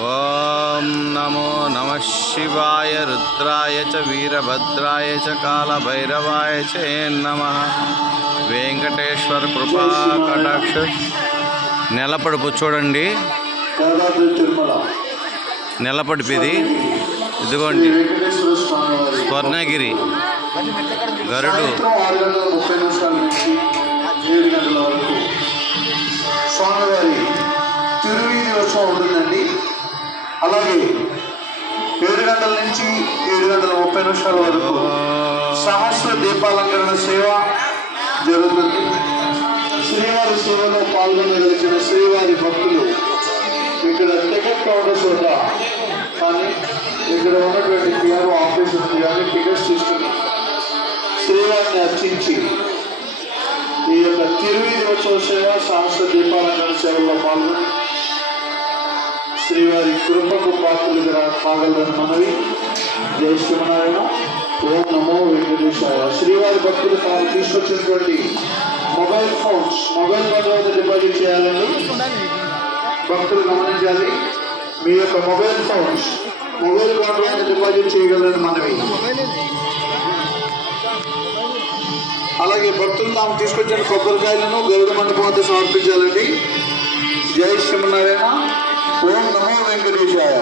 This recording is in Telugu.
ఓం నమో నమః శివాయ రుద్రాయ చ వీరభద్రాయ చ కాలభైరవాయ చ నమః. వెంకటేశ్వర కృపా కటాక్ష. నెలపడుపు చూడండి, నెలపడుపు ఇది. ఇదిగోండి స్వర్ణగిరి గరుడు. స్వామివారి తిరువీధి ఉత్సవం ఉంటుందండి. అలాగే 7 గంటల నుంచి 7:30 వరకు సహస్ర దీపాలంకరణ సేవ జరుగుతుంది. శ్రీవారి సేవలో పాల్గొనదలిచిన శ్రీవారి భక్తులు ఇక్కడ టికెట్ కౌంటర్స్ వద్ద కానీ ఇక్కడ ఉన్నటువంటి పిఆర్ఓ ఆఫీసర్ కానీ టికెట్స్ తీసుకుని శ్రీవారిని అర్చించి ఈ యొక్క తిరువీధి ఉత్సవ సేవ సహస్ర దీపాలంకరణ సేవల్లో పాల్గొని శ్రీవారి కృపకు పాత్రలుగా కాగలరని మనవి. జై శ్రీమన్నారాయణ. ఓం నమో వెంకటేశాయ. శ్రీవారి భక్తులు తాను తీసుకొచ్చినటువంటి మొబైల్ ఫోన్ డిపాజిట్ చేయాలని భక్తులు గమనించాలి. మీ యొక్క మొబైల్ ఫోన్ డిపాజిట్ చేయగలరని మనవి. అలాగే భక్తులు తాము తీసుకొచ్చిన కొబ్బరికాయలను గరుడ మండపం వద్ద సమర్పించాలండి. జై శ్రీమన్నారాయణ. ఓం నమో వెంకటేశాయ.